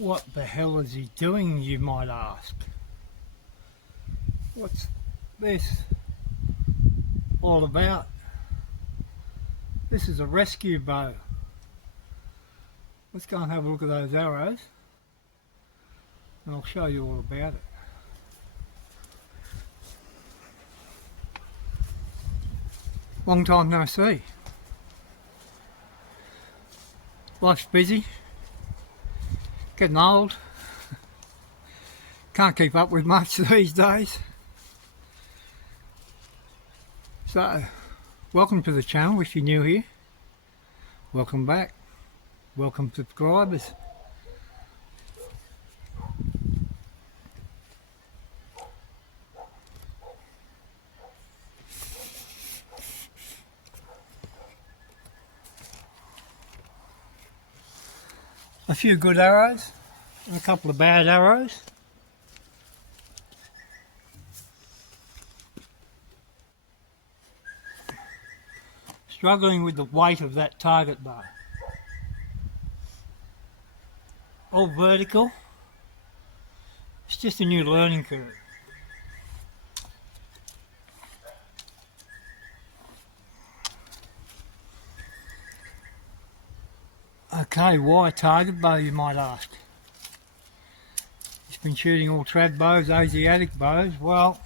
What the hell is he doing, you might ask? What's this all about? This is a rescue bow. Let's go and have a look at those arrows and I'll show you all about it. Long time no see. Life's busy, getting old, can't keep up with much these days. So, welcome to the channel if you're new here. Welcome back. Welcome subscribers. A few good arrows and a couple of bad arrows. Struggling with the weight of that target bow. All vertical. It's just a new learning curve. Okay, why a target bow, you might ask? He's been shooting all trad bows, Asiatic bows. Well,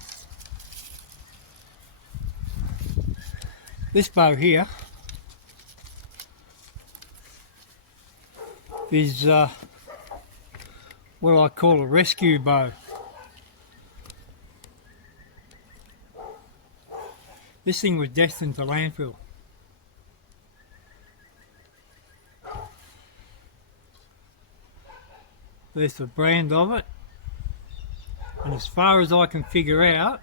this bow here is what I call a rescue bow. This thing was destined to landfill. There's the brand of it, and as far as I can figure out,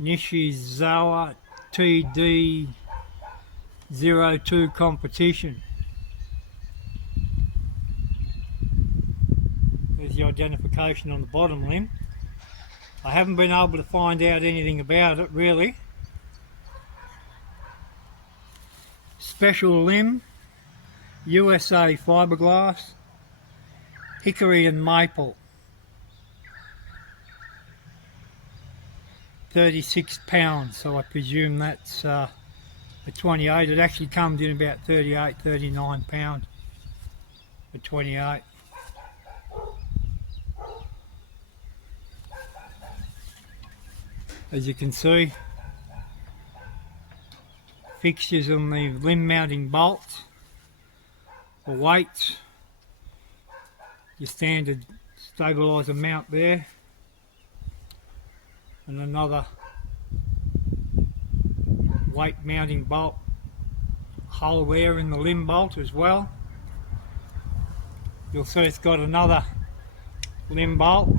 Nishizawa TD02 competition. There's the identification on the bottom limb. I haven't been able to find out anything about it really. Special limb, USA fiberglass, hickory and maple. 36 pounds, so I presume that's a 28. It actually comes in about 38, 39 pounds for 28. As you can see, fixtures on the limb mounting bolts, the weights, your standard stabiliser mount there, and another weight mounting bolt hole there in the limb bolt as well. You'll see it's got another limb bolt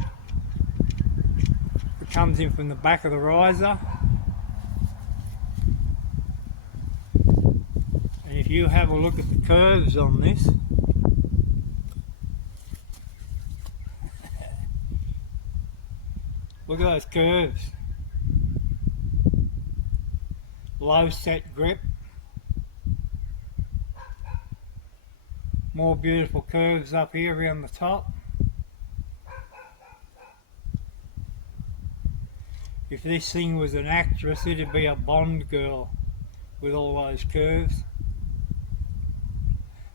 that comes in from the back of the riser. And if you have a look at the curves on this, look at those curves. Low set grip. More beautiful curves up here around the top. If this thing was an actress, it'd be a Bond girl with all those curves.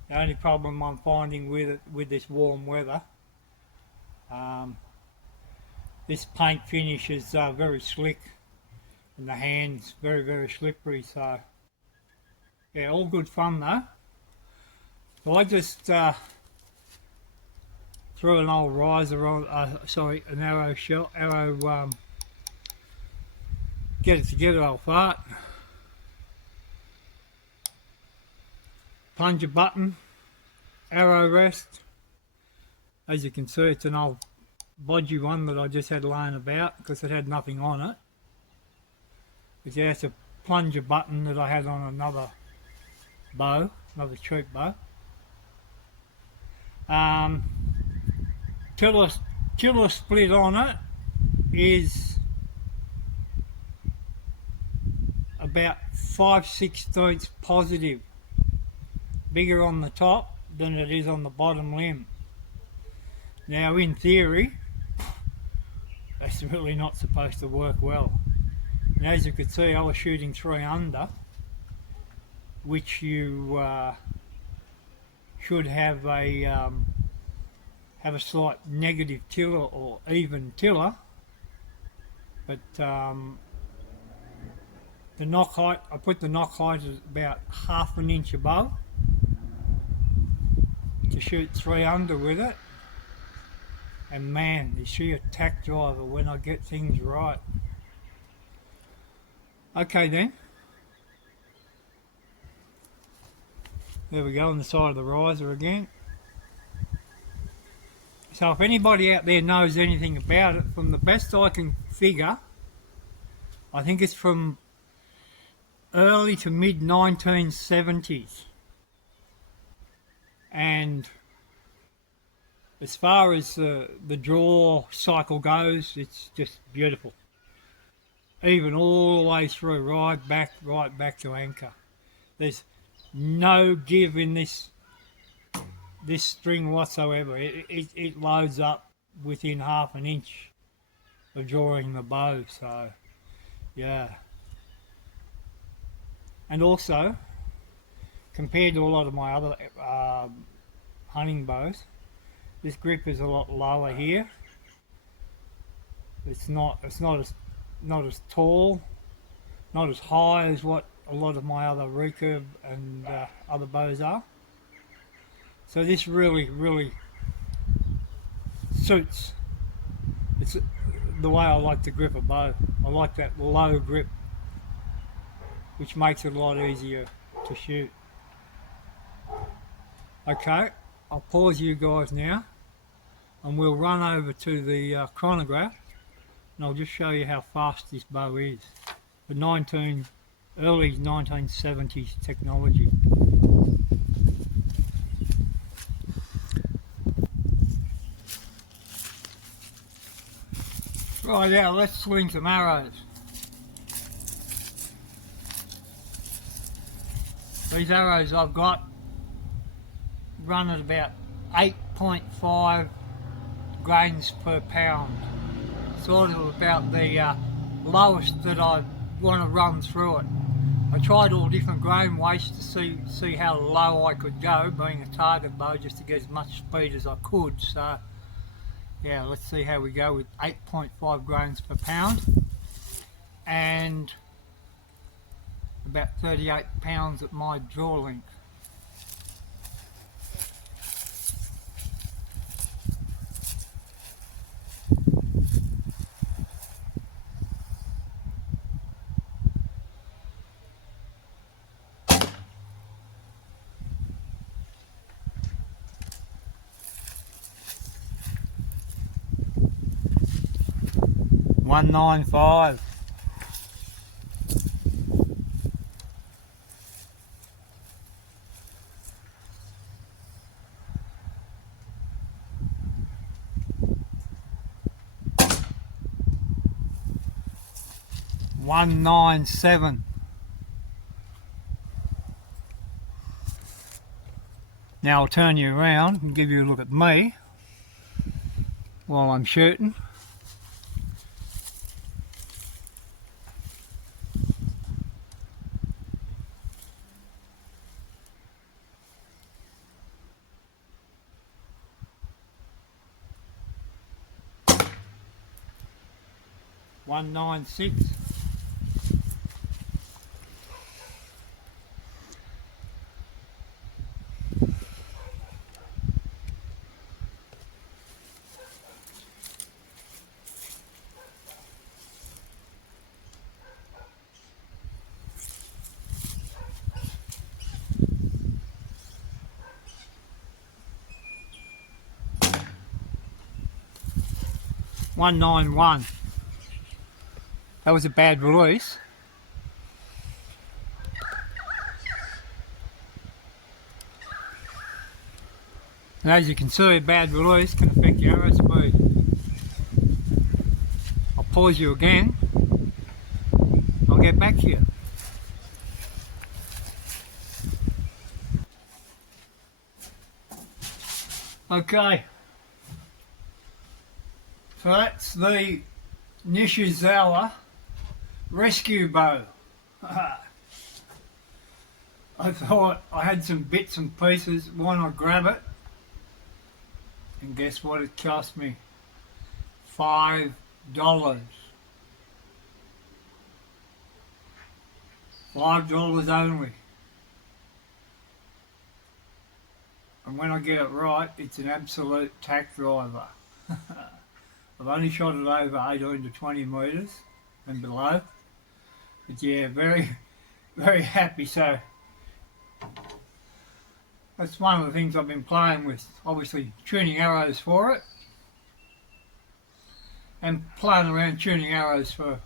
The only problem I'm finding with it, with this warm weather, this paint finish is very slick and the hand's very slippery, so yeah, all good fun though. So I just threw an old riser on, an arrow shell, get it together, old fart. Plunger button, arrow rest. As you can see, it's an old bodgy one that I just had laying about because it had nothing on it. But yeah, it's a plunger button that I had on another bow, another cheap bow. Tiller split on it is about 5/16 positive. Bigger on the top, than it is on the bottom limb. Now in theory, that's really not supposed to work well. And as you could see, I was shooting 3 under, which you should have a slight negative tiller or even tiller, but the knock height, I put the knock height at about 1/2 inch above to shoot 3 under with it. And man, is she a tack driver when I get things right. Okay then. There we go, on the side of the riser again. So if anybody out there knows anything about it, from the best I can figure, I think it's from early to mid 1970s. And as far as the draw cycle goes, it's just beautiful. Even all the way through, right back to anchor. There's no give in this string whatsoever. It loads up within 1/2 inch of drawing the bow, so yeah. And also, compared to a lot of my other hunting bows, this grip is a lot lower here. It's not as tall, not as high as what a lot of my other recurve and other bows are. So this really suits. It's the way I like to grip a bow. I like that low grip, which makes it a lot easier to shoot. Okay, I'll pause you guys now and we'll run over to the chronograph and I'll just show you how fast this bow is. The early 1970s technology. Right, now let's swing some arrows. These arrows I've got run at about 8.5 grains per pound. Sort of about the lowest that I want to run through it. I tried all different grain weights to see how low I could go, being a target bow, just to get as much speed as I could. So yeah, let's see how we go with 8.5 grains per pound and about 38 pounds at my draw length. $195. $197. Now I'll turn you around and give you a look at me while I'm shooting. $196. $191. That was a bad release. And as you can see, a bad release can affect your arrow speed. I'll pause you again. I'll get back to you. Okay, so that's the Nishizawa rescue bow. I thought I had some bits and pieces, why not grab it? And guess what it cost me? $5. $5 only. And when I get it right, it's an absolute tack driver. I've only shot it over 18 to 20 metres and below. But yeah, very, very happy. So that's one of the things I've been playing with. Obviously tuning arrows for it. And playing around tuning arrows for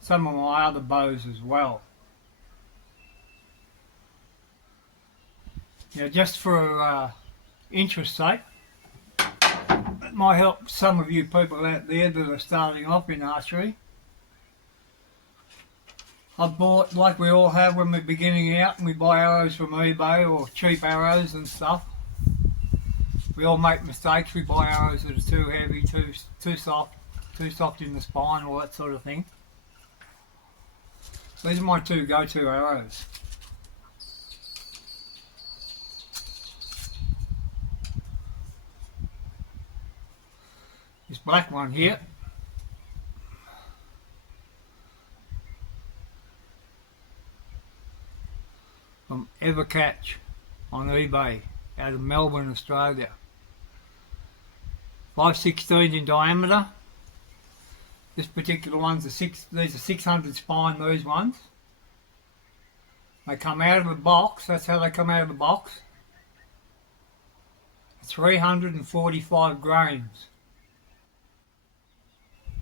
some of my other bows as well. Yeah, just for interest sake, it might help some of you people out there that are starting off in archery. I've bought, like we all have when we're beginning out, and we buy arrows from eBay or cheap arrows and stuff. We all make mistakes. We buy arrows that are too heavy, too soft in the spine, all that sort of thing. These are my two go-to arrows. This black one here, from Evercatch on eBay out of Melbourne, Australia. 5/16 in diameter. This particular one's these are 600 spine, these ones. They come out of the box, that's how they come out of the box. 345 grains.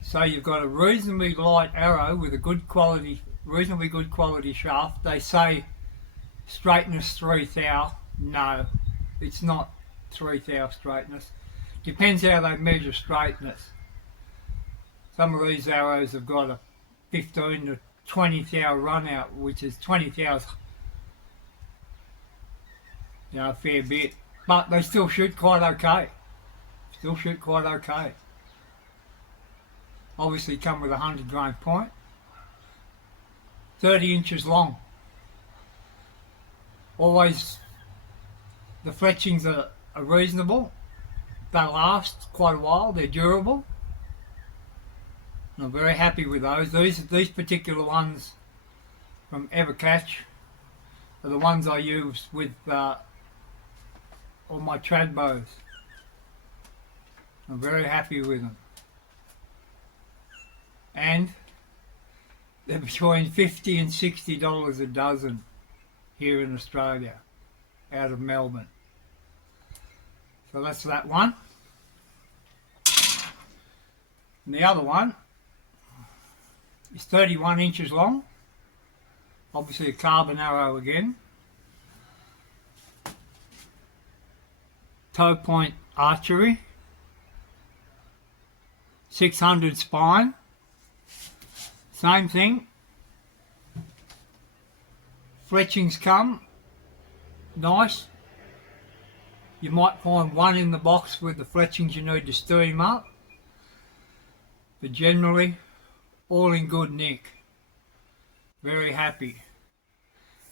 So you've got a reasonably light arrow with a good quality, reasonably good quality shaft. They say straightness 3 thou. No, it's not 3 thou straightness. Depends how they measure straightness. Some of these arrows have got a 15 to 20 thou run out, which is 20 thou's, you know, a fair bit. But they still shoot quite okay. Still shoot quite okay. Obviously come with a 100 grain point. 30 inches long. Always, the fletchings are reasonable. They last quite a while, they're durable. And I'm very happy with those. These particular ones from Evercatch are the ones I use with all my trad bows. I'm very happy with them. And they're between $50 and $60 a dozen here in Australia, out of Melbourne. So that's that one. And the other one is 31 inches long. Obviously a carbon arrow again. Toe point archery. 600 spine. Same thing. Fletchings come nice. You might find one in the box with the fletchings you need to steam up, but generally all in good nick. Very happy.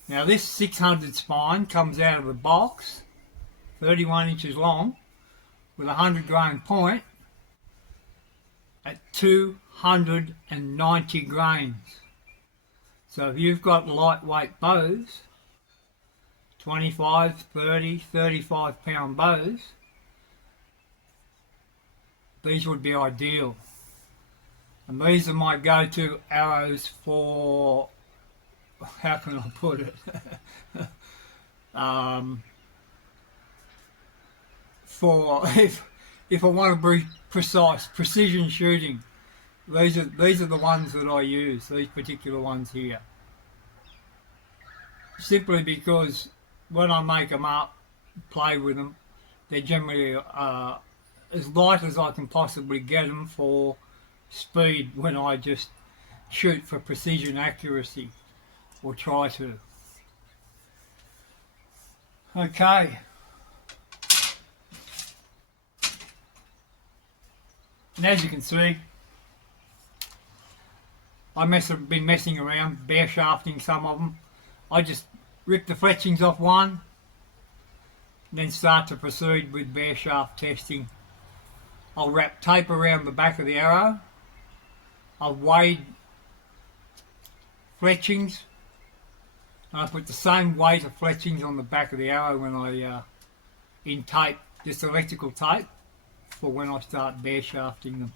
Now this 600 spine comes out of the box, 31 inches long, with a 100 grain point at 290 grains. So if you've got lightweight bows, 25, 30, 35 pound bows, these would be ideal. And these are my go-to arrows for, how can I put it, for if I want to be precise, precision shooting, these are the ones that I use, these particular ones here. Simply because when I make them up, play with them, they're generally as light as I can possibly get them for speed when I just shoot for precision accuracy, or try to. Okay, And as you can see, I've been messing around, bare shafting some of them. I just rip the fletchings off one, then start to proceed with bare shaft testing. I'll wrap tape around the back of the arrow. I'll wade fletchings, and I put the same weight of fletchings on the back of the arrow when I in tape, just electrical tape, for when I start bare shafting them.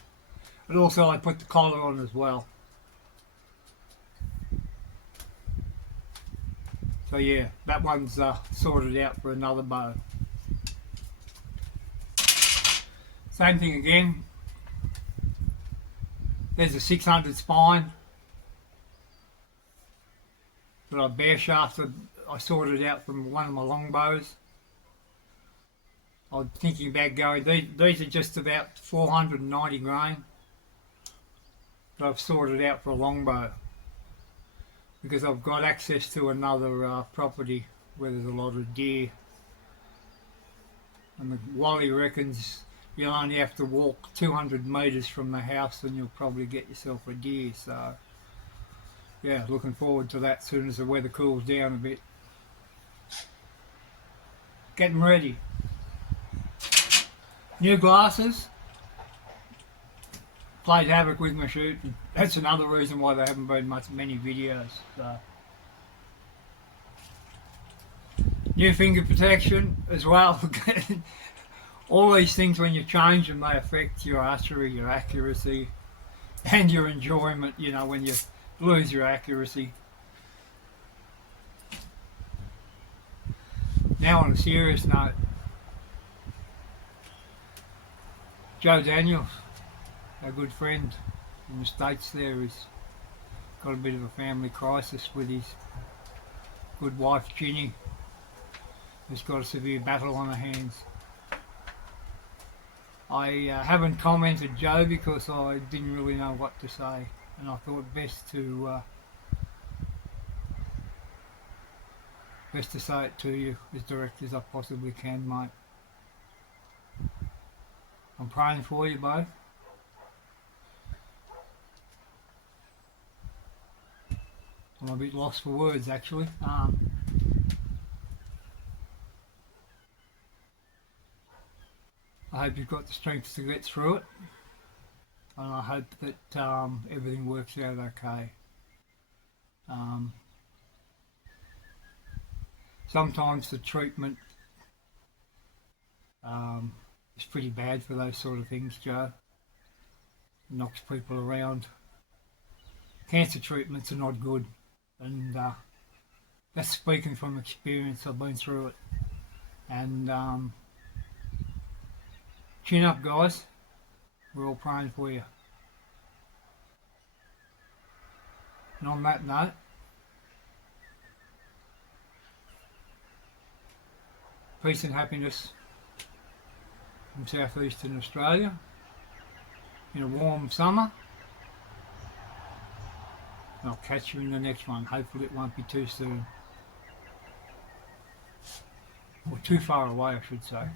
And also I put the collar on as well. So yeah, that one's sorted out for another bow. Same thing again. There's a 600 spine that I bare shafted. I sorted out from one of my longbows. I was thinking about going, these are just about 490 grain that I've sorted out for a longbow, because I've got access to another property where there's a lot of deer, and the Wally reckons you'll only have to walk 200 metres from the house and you'll probably get yourself a deer. So yeah, looking forward to that soon as the weather cools down a bit. Getting ready. New glasses played havoc with my shooting. That's another reason why there haven't been many videos. So. New finger protection as well. All these things, when you change them, they affect your archery, your accuracy, and your enjoyment, you know, when you lose your accuracy. Now on a serious note, Joe Daniels, our good friend in the States there, has got a bit of a family crisis with his good wife Ginny, who's got a severe battle on her hands. I haven't commented Joe because I didn't really know what to say, and I thought best to say it to you as direct as I possibly can, mate. I'm praying for you both. I'm a bit lost for words actually. I hope you've got the strength to get through it, and I hope that everything works out okay. Sometimes the treatment is pretty bad for those sort of things, Joe. It knocks people around. Cancer treatments are not good, and that's speaking from experience. I've been through it, and chin up, guys. We're all praying for you. And on that note, peace and happiness from southeastern Australia in a warm summer. And I'll catch you in the next one. Hopefully it won't be too soon. Or too far away, I should say.